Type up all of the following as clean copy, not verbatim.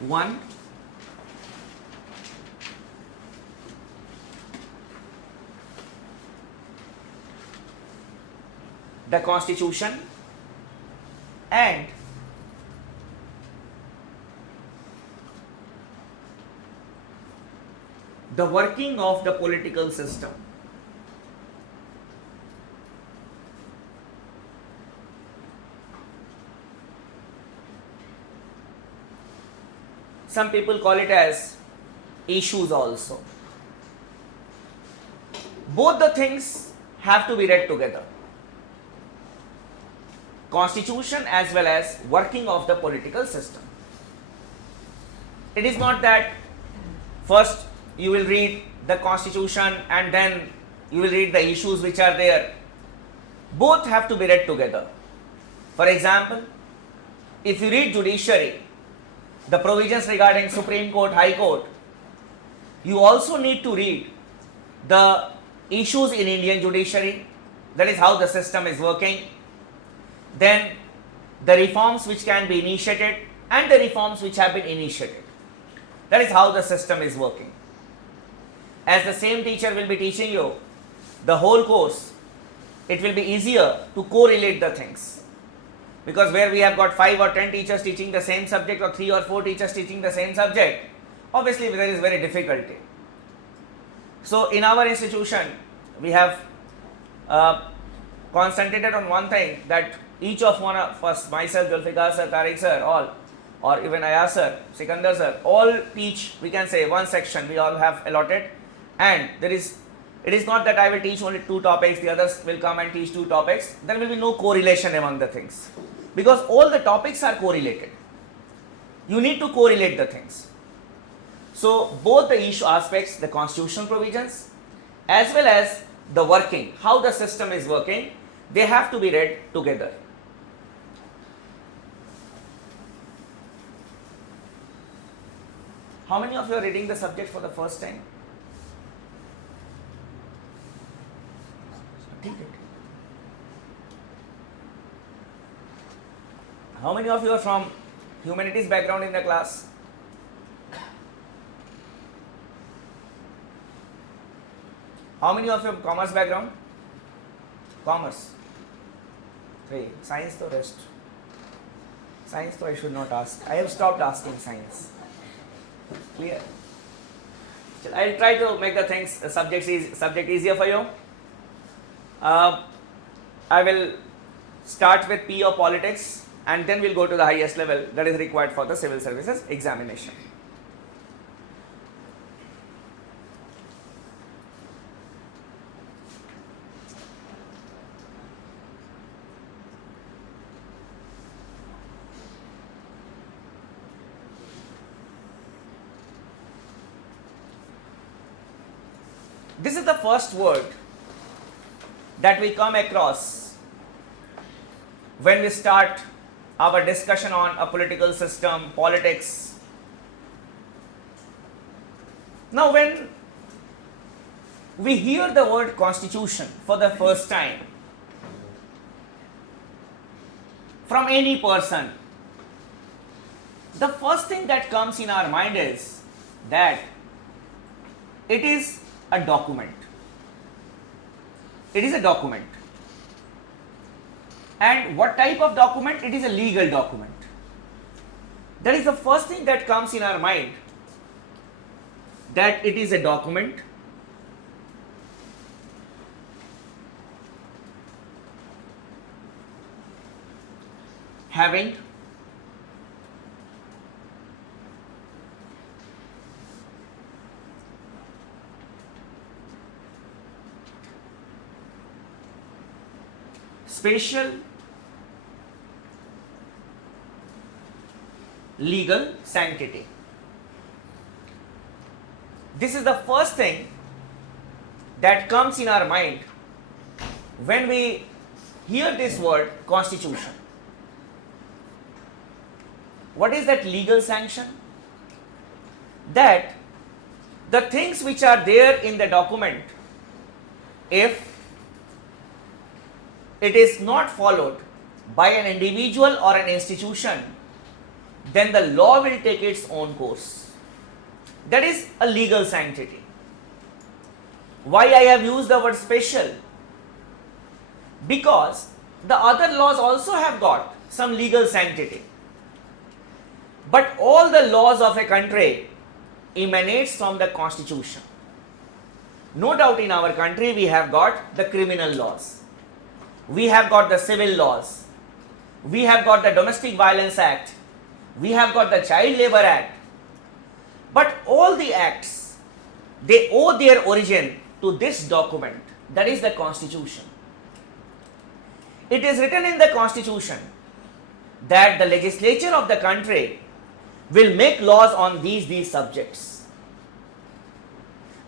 One, the constitution, and the working of the political system. Some people call it as issues also. Both the things have to be read together. Constitution as well as working of the political system. It is not that first you will read the constitution and then you will read the issues which are there. Both have to be read together. For example, if you read judiciary, the provisions regarding Supreme Court, High Court, you also need to read the issues in Indian judiciary, that is how the system is working, then the reforms which can be initiated and the reforms which have been initiated. That is how the system is working. As the same teacher will be teaching you the whole course, it will be easier to correlate the things. Because where we have got 5 or 10 teachers teaching the same subject or 3 or 4 teachers teaching the same subject, obviously there is very difficulty. So in our institution, we have concentrated on one thing, that each of one of us, myself, Zulfikar sir, Tariq sir, all, or even Ayaz sir, Sikandar sir, all teach, we can say, one section we all have allotted, and it is not that I will teach only 2 topics, the others will come and teach 2 topics. There will be no correlation among the things, because all the topics are correlated. You need to correlate the things. So both the issue aspects, the constitutional provisions as well as the working, how the system is working, they have to be read together. How many of you are reading the subject for the first time? How many of you are from humanities background in the class? How many of you have commerce background? Commerce. 3. Science to rest. Science to I should not ask. I have stopped asking science. Clear? I will try to make the things, subject easier for you. I will start with P of politics, and then we'll go to the highest level that is required for the civil services examination. This is the first word that we come across when we start our discussion on a political system, politics. Now, when we hear the word constitution for the first time from any person, the first thing that comes in our mind is that it is a document. It is a document. And what type of document? It is a legal document. That is the first thing that comes in our mind, that it is a document having special legal sanctity. This is the first thing that comes in our mind when we hear this word constitution. What is that legal sanction? That the things which are there in the document, if it is not followed by an individual or an institution, then the law will take its own course. That is a legal sanctity. Why I have used the word special? Because the other laws also have got some legal sanctity. But all the laws of a country emanates from the constitution. No doubt in our country we have got the criminal laws. We have got the civil laws. We have got the Domestic Violence Act. We have got the Child Labor Act. But all the acts, they owe their origin to this document, that is the Constitution. It is written in the Constitution that the legislature of the country will make laws on these subjects.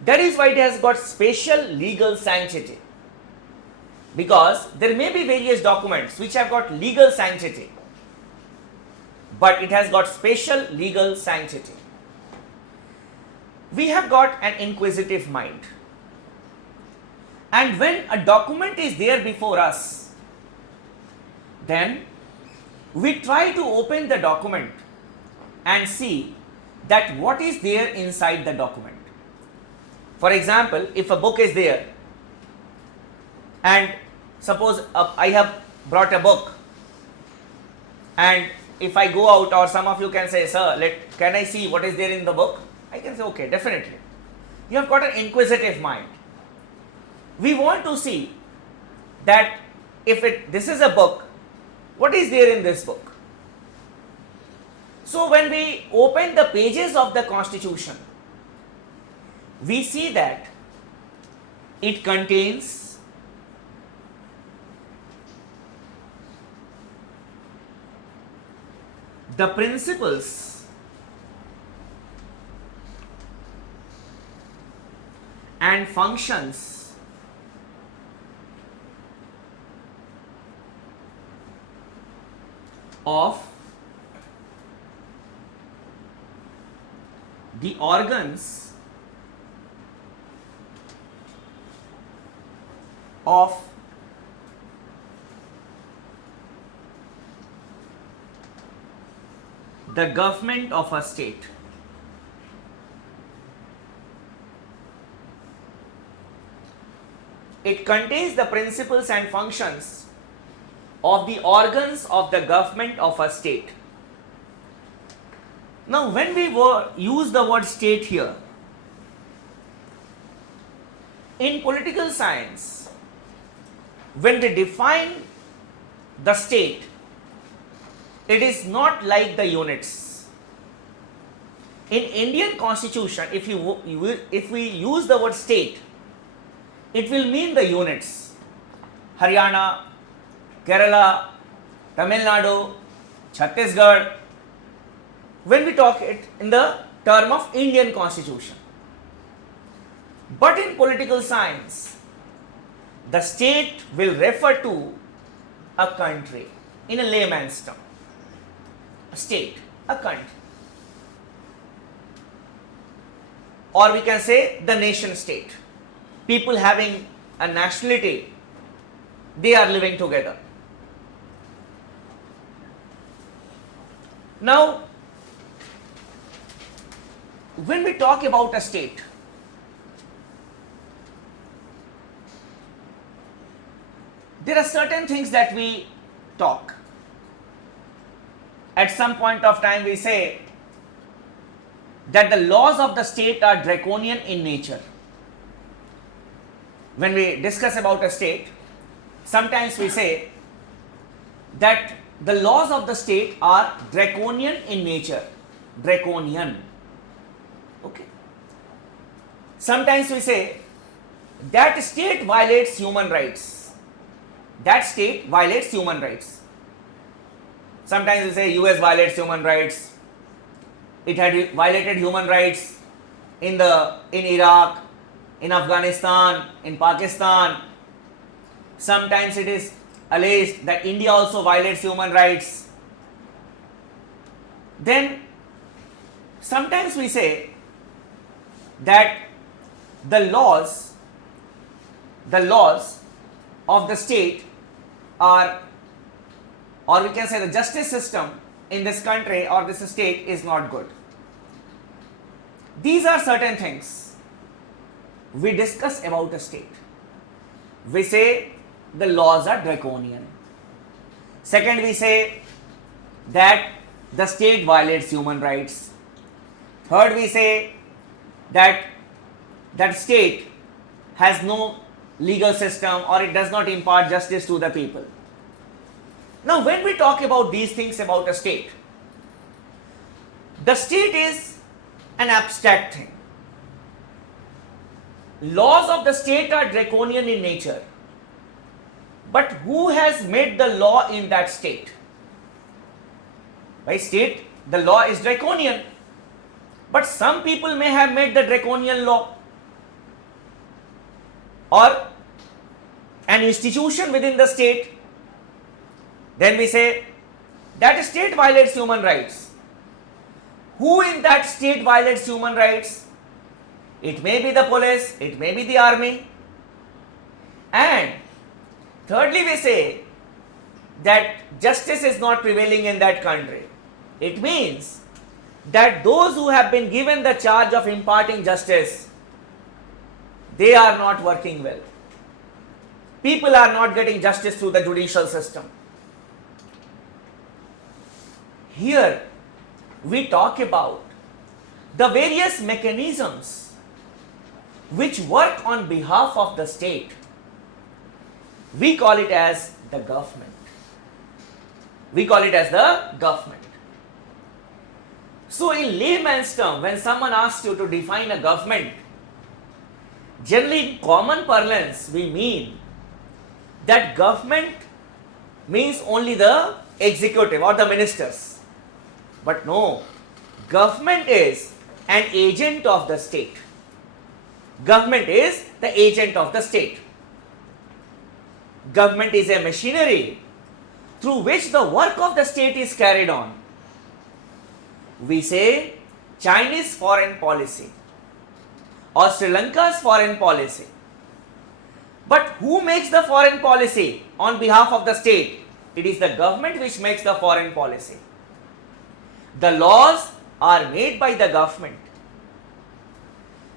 That is why it has got special legal sanctity. Because there may be various documents which have got legal sanctity, but it has got special legal sanctity. We have got an inquisitive mind. And when a document is there before us, then we try to open the document and see that what is there inside the document. For example, if a book is there, and suppose I have brought a book, and if I go out, or some of you can say, sir, can I see what is there in the book? I can say, okay, definitely. You have got an inquisitive mind. We want to see that if this is a book, what is there in this book? So when we open the pages of the Constitution, we see that it contains the principles and functions of the organs of the government of a state. It contains the principles and functions of the organs of the government of a state. Now, when we use the word state here, in political science, when we define the state, it is not like the units. In Indian Constitution, if we use the word state, it will mean the units. Haryana, Kerala, Tamil Nadu, Chhattisgarh. When we talk it in the term of Indian Constitution. But in political science, the state will refer to a country in a layman's term. A state, a country. Or we can say the nation state. People having a nationality, they are living together. Now, when we talk about a state, there are certain things that we talk. At some point of time we say that the laws of the state are draconian in nature. When we discuss about a state, sometimes we say that the laws of the state are draconian in nature. Draconian. Okay. Sometimes we say that state violates human rights. That state violates human rights. Sometimes we say US violates human rights. It had violated human rights in Iraq, in Afghanistan, in Pakistan. Sometimes it is alleged that India also violates human rights. Then sometimes we say that the laws of the state are, or we can say the justice system in this country or this state is not good. These are certain things we discuss about a state. We say the laws are draconian. Second, we say that the state violates human rights. Third, we say that that state has no legal system or it does not impart justice to the people. Now, when we talk about these things about a state, the state is an abstract thing. Laws of the state are draconian in nature. But who has made the law in that state? By state, the law is draconian. But some people may have made the draconian law, or an institution within the state. Then we say that state violates human rights. Who in that state violates human rights? It may be the police, it may be the army. And thirdly, we say that justice is not prevailing in that country. It means that those who have been given the charge of imparting justice, they are not working well. People are not getting justice through the judicial system. Here, we talk about the various mechanisms which work on behalf of the state. We call it as the government. We call it as the government. So in layman's term, when someone asks you to define a government, generally in common parlance, we mean that government means only the executive or the ministers. But no, government is an agent of the state. Government is the agent of the state. Government is a machinery through which the work of the state is carried on. We say Chinese foreign policy or Sri Lanka's foreign policy. But who makes the foreign policy on behalf of the state? It is the government which makes the foreign policy. The laws are made by the government.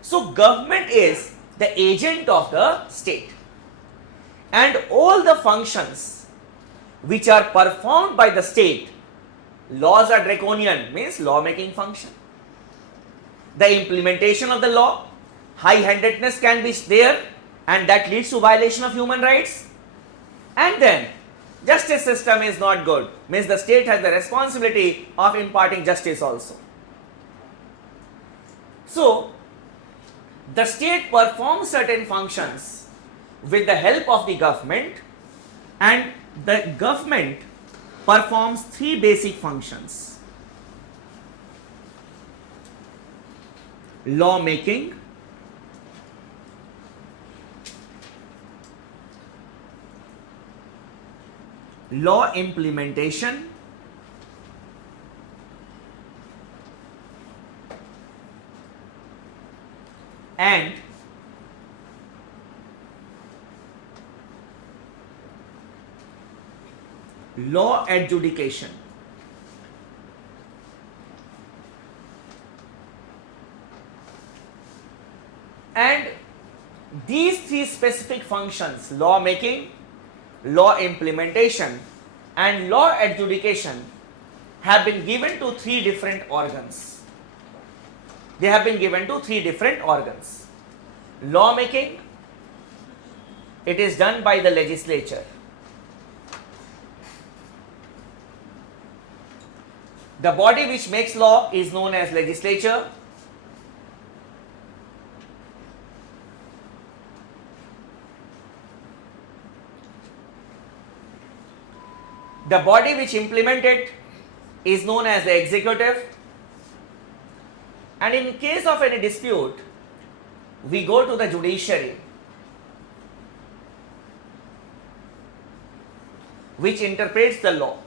So government is the agent of the state. And all the functions which are performed by the state, laws are draconian, means law-making function. The implementation of the law, high-handedness can be there, and that leads to violation of human rights. And then justice system is not good, means the state has the responsibility of imparting justice also. So the state performs certain functions with the help of the government, and the government performs three basic functions: law making, law implementation, and law adjudication. And these three specific functions, law making, law implementation, and law adjudication, have been given to three different organs. They have been given to three different organs. Law making, it is done by the legislature. The body which makes law is known as legislature. The body which implements it is known as the executive. And in case of any dispute, we go to the judiciary, which interprets the law.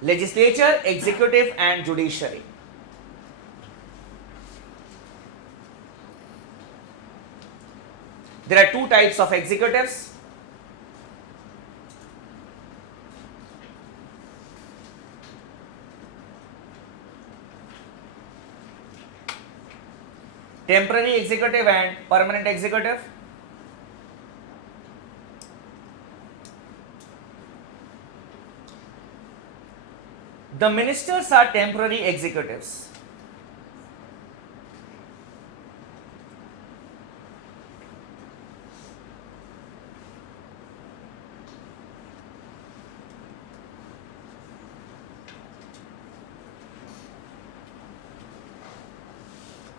Legislature, executive, and judiciary. There are two types of executives. temporary executive and permanent executive. The ministers are temporary executives.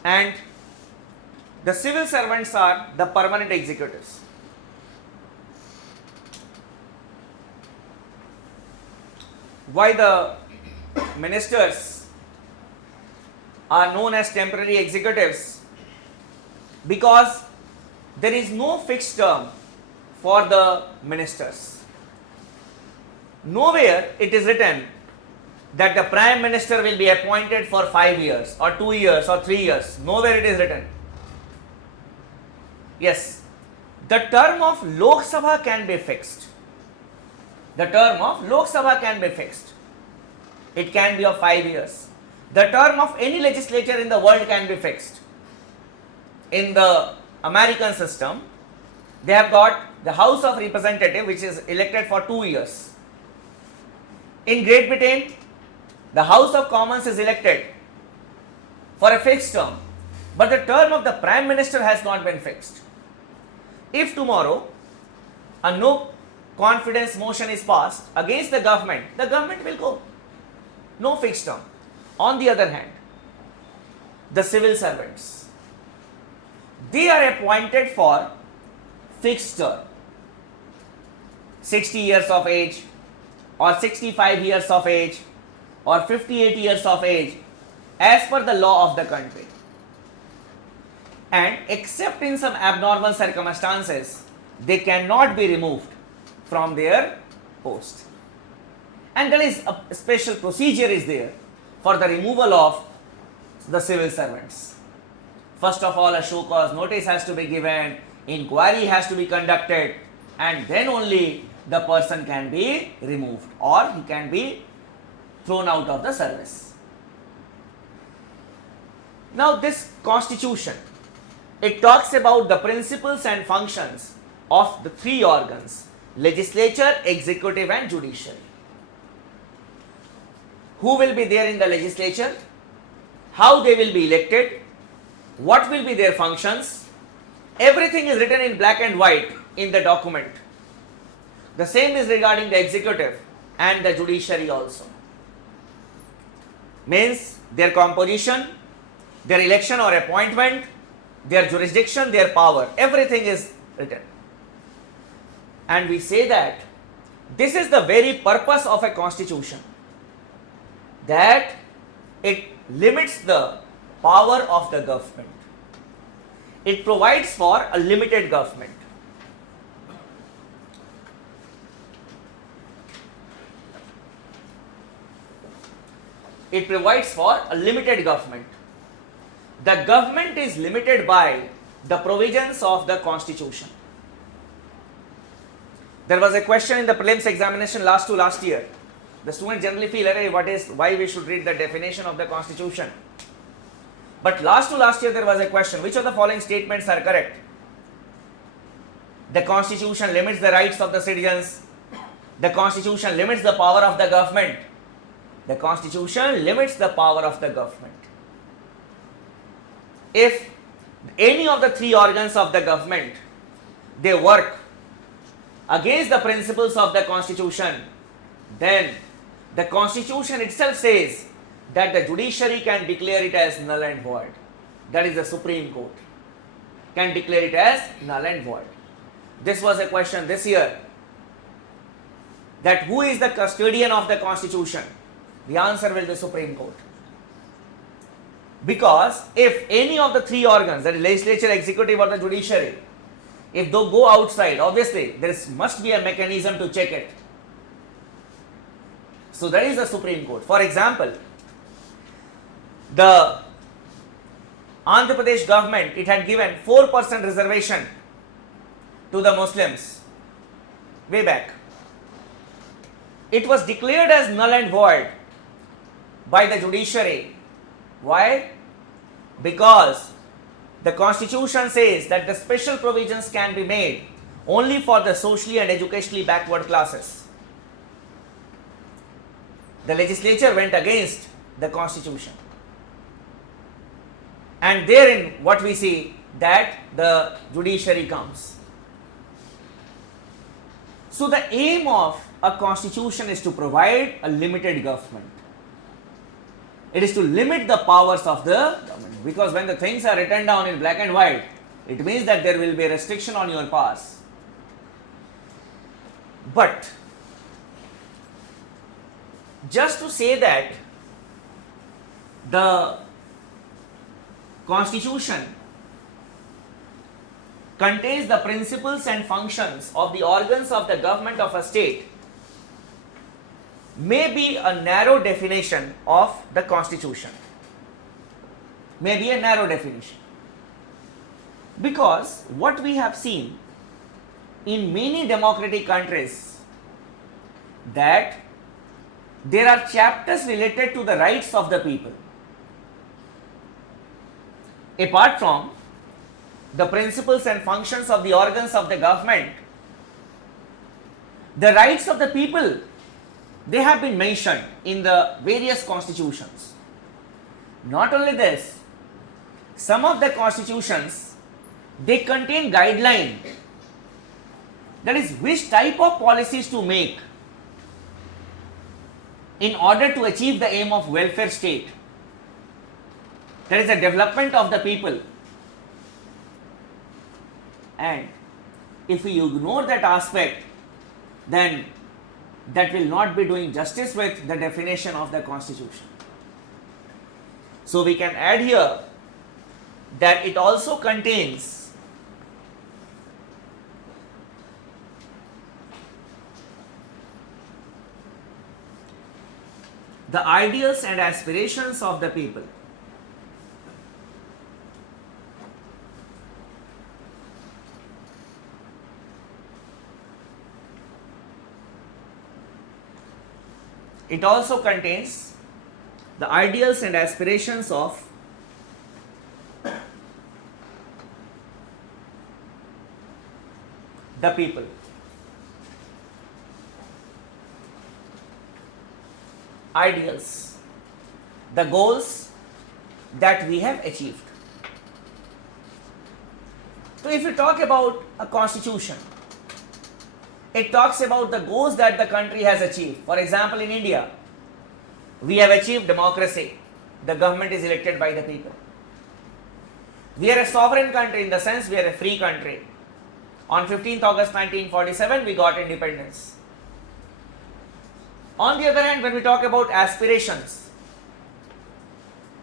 And the civil servants are the permanent executives. Why the ministers are known as temporary executives? Because there is no fixed term for the ministers. Nowhere it is written that the prime minister will be appointed for 5 years or 2 years or 3 years. Nowhere it is written. Yes, the term of Lok Sabha can be fixed. The term of Lok Sabha can be fixed. It can be of 5 years. The term of any legislature in the world can be fixed. In the American system, they have got the House of Representatives, which is elected for 2 years. In Great Britain, the House of Commons is elected for a fixed term, but the term of the Prime Minister has not been fixed. If tomorrow a no confidence motion is passed against the government will go. No fixed term. On the other hand, the civil servants, they are appointed for fixed term, 60 years of age or 65 years of age or 58 years of age as per the law of the country. And except in some abnormal circumstances, they cannot be removed from their post. And there is a special procedure is there for the removal of the civil servants. First of all, a show cause notice has to be given, inquiry has to be conducted, and then only the person can be removed or he can be thrown out of the service. Now this constitution, it talks about the principles and functions of the three organs: legislature, executive and judiciary. Who will be there in the legislature? How they will be elected? What will be their functions? Everything is written in black and white in the document. The same is regarding the executive and the judiciary also. Means their composition, their election or appointment, their jurisdiction, their power, everything is written. And we say that this is the very purpose of a constitution, that it limits the power of the government. It provides for a limited government. It provides for a limited government. The government is limited by the provisions of the constitution. There was a question in the prelims examination last year. The students generally feel, why we should read the definition of the constitution. But last year there was a question, which of the following statements are correct? The constitution limits the rights of the citizens. The constitution limits the power of the government. The constitution limits the power of the government. If any of the three organs of the government, they work against the principles of the constitution, then the constitution itself says that the judiciary can declare it as null and void. That is the Supreme Court can declare it as null and void. This was a question this year, that who is the custodian of the constitution? The answer will be Supreme Court. Because if any of the three organs, that is legislature, executive or the judiciary, if they go outside, obviously there must be a mechanism to check it. So that is the Supreme Court. For example, the Andhra Pradesh government, it had given 4% reservation to the Muslims way back. It was declared as null and void by the judiciary. Why? Because the Constitution says that the special provisions can be made only for the socially and educationally backward classes. The legislature went against the Constitution. And therein what we see that the judiciary comes. So the aim of a constitution is to provide a limited government. It is to limit the powers of the government, because when the things are written down in black and white, it means that there will be a restriction on your powers. But just to say that the Constitution contains the principles and functions of the organs of the government of a state may be a narrow definition of the Constitution. May be a narrow definition. Because what we have seen in many democratic countries, that there are chapters related to the rights of the people. Apart from the principles and functions of the organs of the government, the rights of the people, they have been mentioned in the various constitutions. Not only this, some of the constitutions, they contain guidelines, that is, which type of policies to make in order to achieve the aim of welfare state, that is the development of the people. And if we ignore that aspect, then that will not be doing justice with the definition of the Constitution. So we can add here that it also contains the ideals and aspirations of the people. It also contains the ideals and aspirations of the people. Ideals, the goals that we have achieved. So if you talk about a constitution, it talks about the goals that the country has achieved. For example, in India, we have achieved democracy. The government is elected by the people. We are a sovereign country in the sense we are a free country. On 15th August 1947, we got independence. On the other hand, when we talk about aspirations,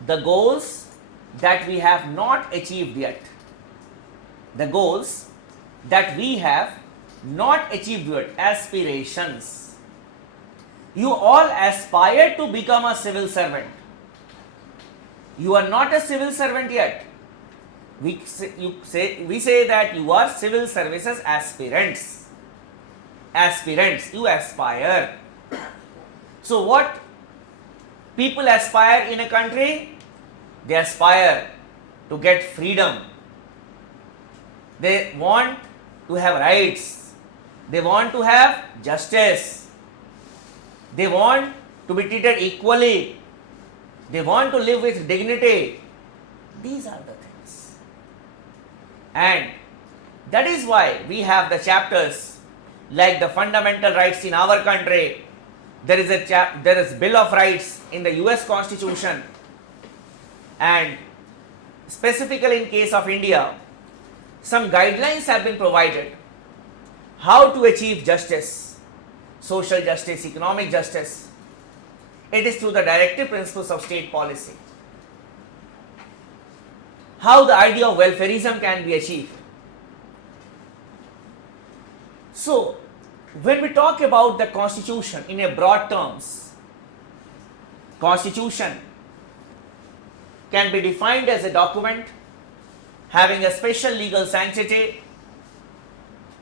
the goals that we have not achieved yet, the goals that we have not achieved yet, aspirations. You all aspire to become a civil servant. You are not a civil servant yet. We say that you are civil services aspirants. Aspirants, you aspire. So what people aspire in a country? They aspire to get freedom. They want to have rights. They want to have justice. They want to be treated equally. They want to live with dignity. These are the things. And that is why we have the chapters like the fundamental rights in our country. There is Bill of Rights in the US Constitution, and specifically in case of India, some guidelines have been provided how to achieve justice, social justice, economic justice. It is through the directive principles of state policy. How the idea of welfarism can be achieved. So, when we talk about the Constitution in a broad terms, Constitution can be defined as a document having a special legal sanctity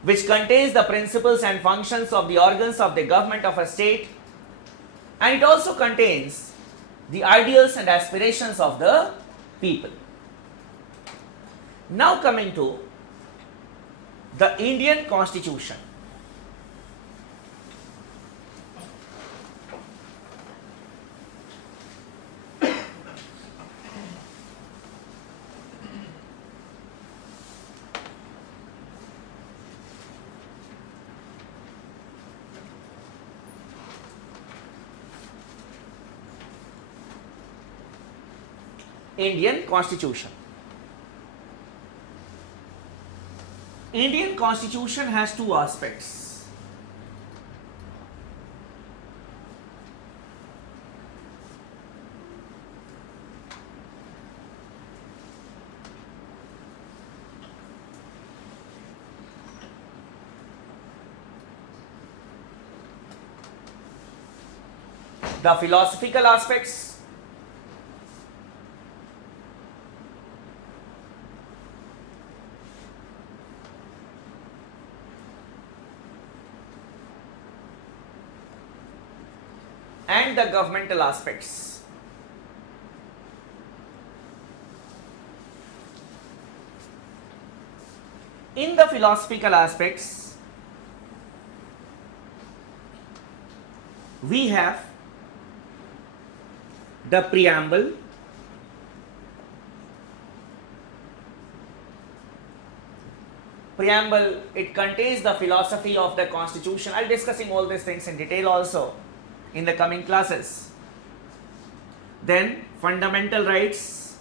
which contains the principles and functions of the organs of the government of a state, and it also contains the ideals and aspirations of the people. Now coming to the Indian Constitution. Indian Constitution. Indian Constitution has two aspects. The philosophical aspects and the governmental aspects. In the philosophical aspects, we have the preamble, it contains the philosophy of the constitution. I'll be discussing all these things in detail also in the coming classes. Then fundamental rights,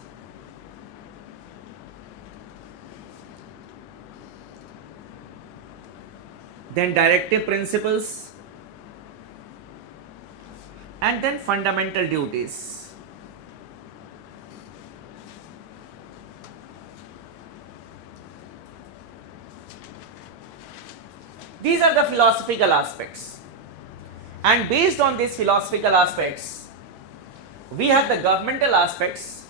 then directive principles, and then fundamental duties. These are the philosophical aspects, and based on these philosophical aspects, we have the governmental aspects,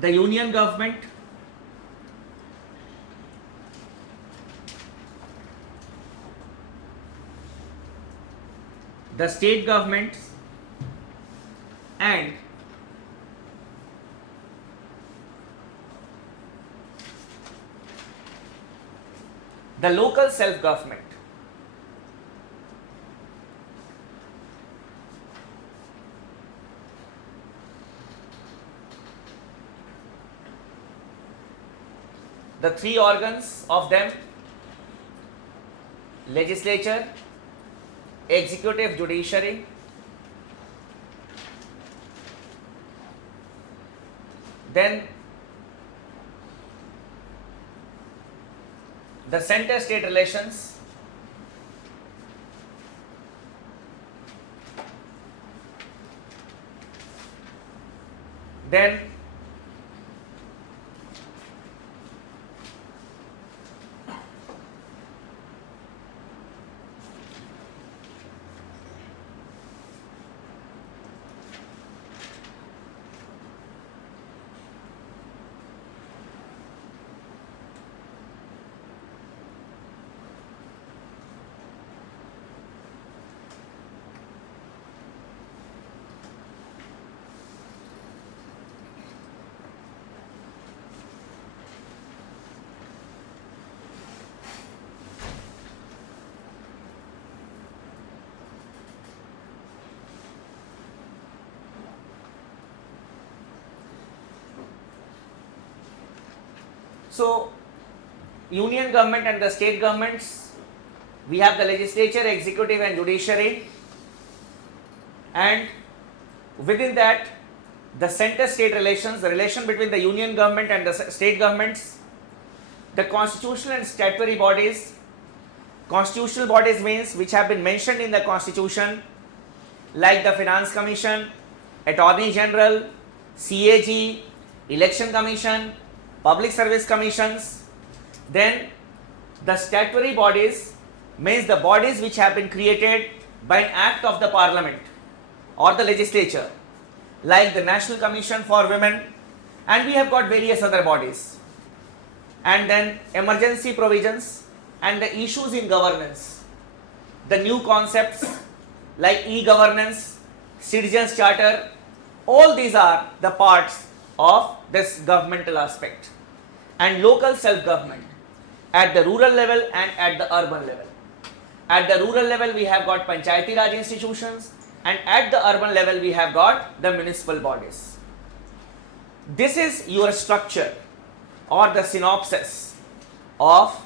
the union government, the state government, and the local self-government. The three organs of them: legislature, executive, judiciary. Then the center-state relations, then so union government and the state governments, we have the legislature, executive and judiciary, and within that the center-state relations, the relation between the union government and the state governments, the constitutional and statutory bodies. Constitutional bodies means which have been mentioned in the constitution, like the Finance Commission, Attorney General, CAG, Election Commission, Public Service Commissions. Then the statutory bodies means the bodies which have been created by an act of the Parliament or the legislature, like the National Commission for Women, and we have got various other bodies. And then emergency provisions and the issues in governance, the new concepts like e-governance, citizens charter, all these are the parts of this governmental aspect. And local self-government at the rural level and at the urban level. At the rural level we have got Panchayati Raj institutions, and at the urban level we have got the municipal bodies. This is your structure or the synopsis of